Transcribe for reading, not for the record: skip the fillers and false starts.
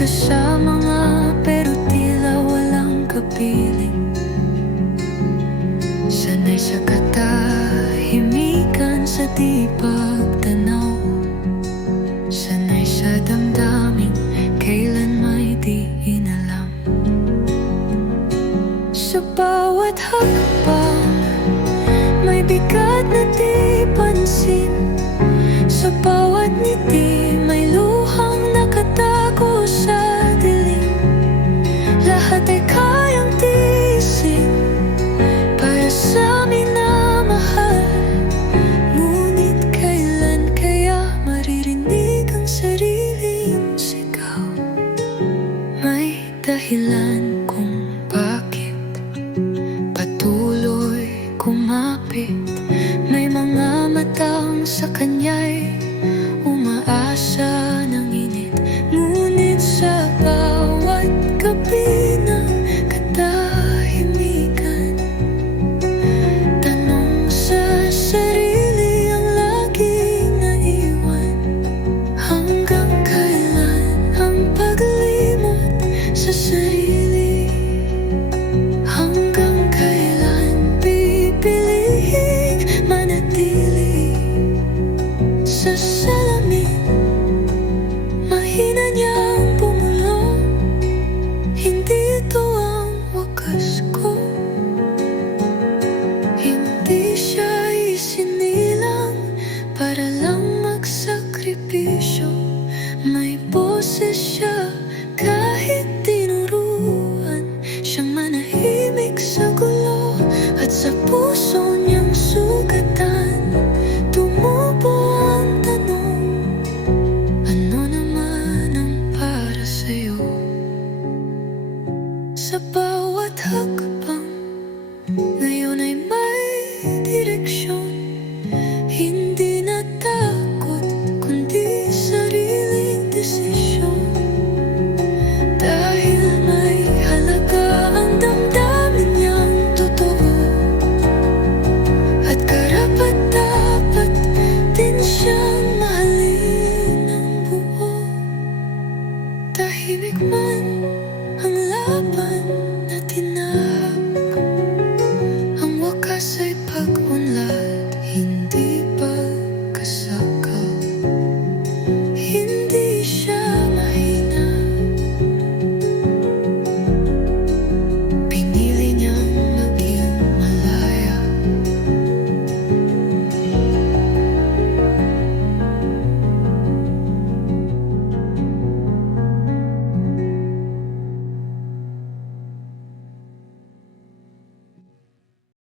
kasama nga pero tila walang kapiling. Sanay sa katahimikan sa di pagtanaw, sanay sa damdamin kailan may di inalam. Sa bawat hakbang may bigat na di pansin, sa bawat ngiti may luhang nakatago sa dilim. Lahat ay kayang tiisin para sa minamahal, ngunit kailan kaya maririnig ang sariling sigaw? May dahilan kung bakit patuloy kumapit, may mga matang sa kanya'y umaasa ng init. Ngunit sa bawat gabi ng katahimikan, tanong sa sarili ang laging naiwan. Hanggang kailan ang paglimot sa sarili? Hanggang kailan pipiliing manatili sa